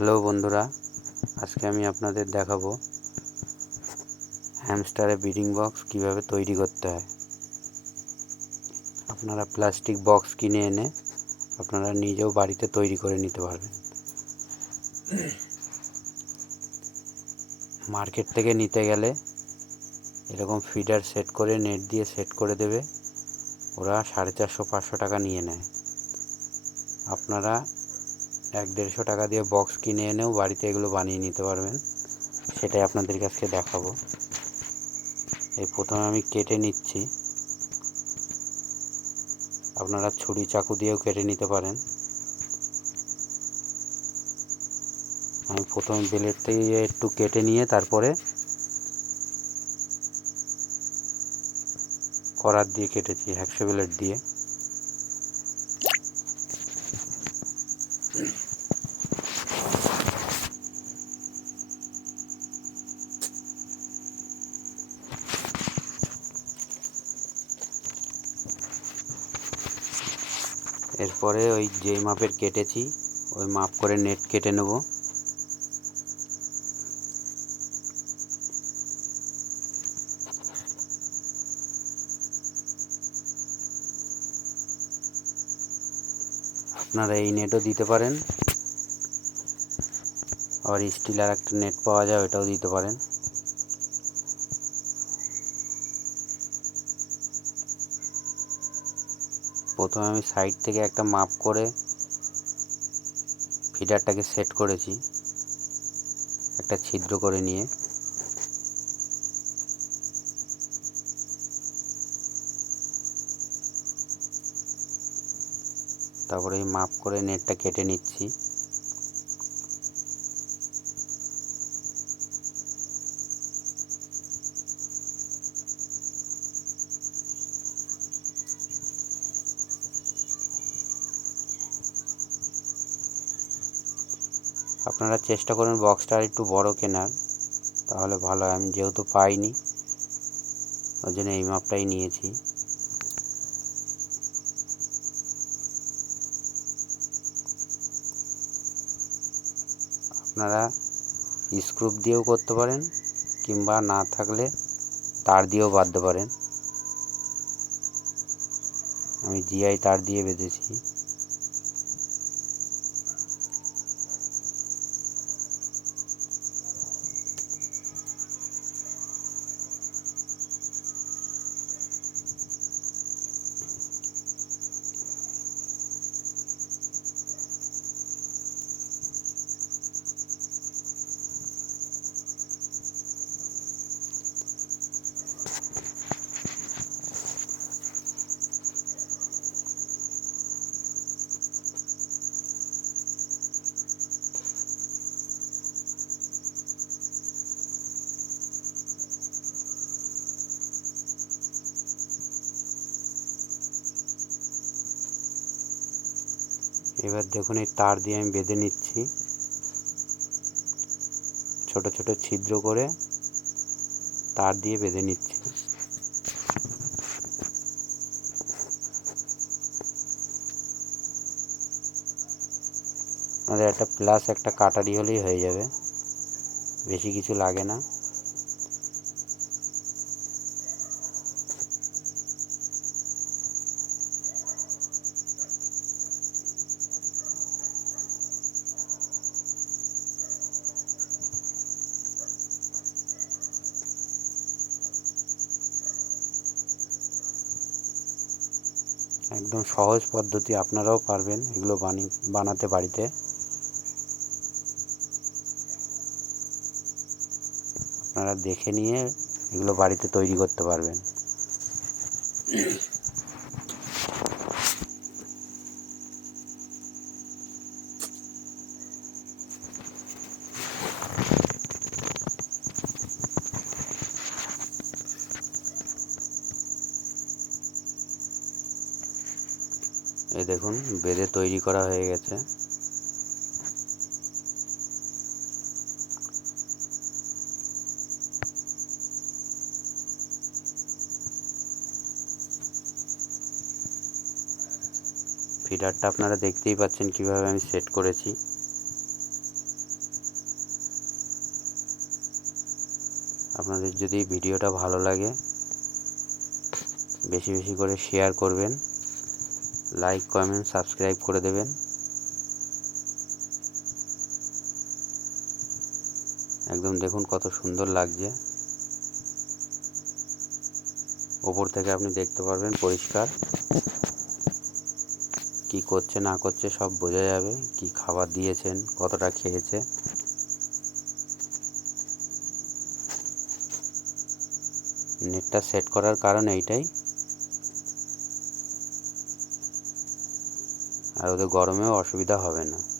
Hello বন্ধুরা, আজকে আমি আপনাদের দেখাবো হ্যামস্টারের ব্রিডিং বক্স কীভাবে তৈরি করতে হয়। আপনারা প্লাস্টিক বক্স কিনে এনে আপনারা নিজেও বাড়িতে তৈরি করে নিতে পারবেন। মার্কেট থেকে নিতে গেলে এরকম ফিডার সেট করে, নেট দিয়ে সেট করে দেবে, ওরা সাড়ে চারশো পাঁচশো টাকা নিয়ে নেয়। আপনারা এক দেড়শো টাকা দিয়ে বক্স কিনে এনেও বাড়িতে এগুলো বানিয়ে নিতে পারবেন। সেটাই আপনাদের কাছে দেখাবো। এই প্রথমে আমি কেটে নিচ্ছি। আপনারা ছুরি চাকু দিয়েও কেটে নিতে পারেন। আমি প্রথমে বেলের থেকে একটু কেটে নিয়ে তারপরে করার দিয়ে কেটেছি হ্যাকশো ব্লেড দিয়ে। এরপরে ওই যেই মাপের কেটেছি, ওই মাপ করে নেট কেটে নেব। আপনারা এই নেটও দিতে পারেন। আবার স্টিল আর একটা নেট পাওয়া যায় ওটাও দিতে পারেন। প্রথমে আমি সাইড থেকে একটা মাপ করে ফিডারটাকে সেট করেছি। একটা ছিদ্র করে নিয়ে। তারপরে এই মাপ করে নেটটা কেটে নিচ্ছি। আপনারা চেষ্টা করুন বক্সটা আর একটু বড় কেনার, তাহলে ভালো হয়। আমি যেহেতু পাইনি, ওই জন্য এই মাপটাই নিয়েছি। আপনারা স্ক্রুপ দিয়েও করতে পারেন, কিংবা না থাকলে তার দিয়েও বাঁধতে পারেন। আমি জিআই তার দিয়ে বেঁধেছি। এবার দেখুন এই তার দিয়ে আমি বেঁধে নিচ্ছি। ছোট ছোট ছিদ্র করে তার দিয়ে বেঁধে নিচ্ছি। আমাদের একটা প্লাস একটা কাটারি হলেই হয়ে যাবে। বেশি কিছু লাগে না। একদম সহজ পদ্ধতি আপনারাও পারবেন এগুলো বানি, বানাতে বাড়িতে। আপনারা দেখে নিয়ে এগুলো বাড়িতে তৈরি করতে পারবেন। এই দেখুন বেঁধে তৈরি করা হয়ে গেছে। ফিডারটা আপনারা দেখতেই পাচ্ছেন কীভাবে আমি সেট করেছি। আপনাদের যদি ভিডিওটা ভালো লাগে, বেশি বেশি করে শেয়ার করবেন। লাইক কমেন্ট সাবস্ক্রাইব করে দেবেন। একদম দেখুন কত সুন্দর লাগছে। ওপর থেকে আপনি দেখতে পারবেন পরিষ্কার। কি করছে, না করছে, সব বোঝা যাবে। কি খাবার দিয়েছেন, কতটা খেয়েছে। নেটটা সেট করার কারণ এইটাই। আর ওদের গরমেও অসুবিধা হবে না।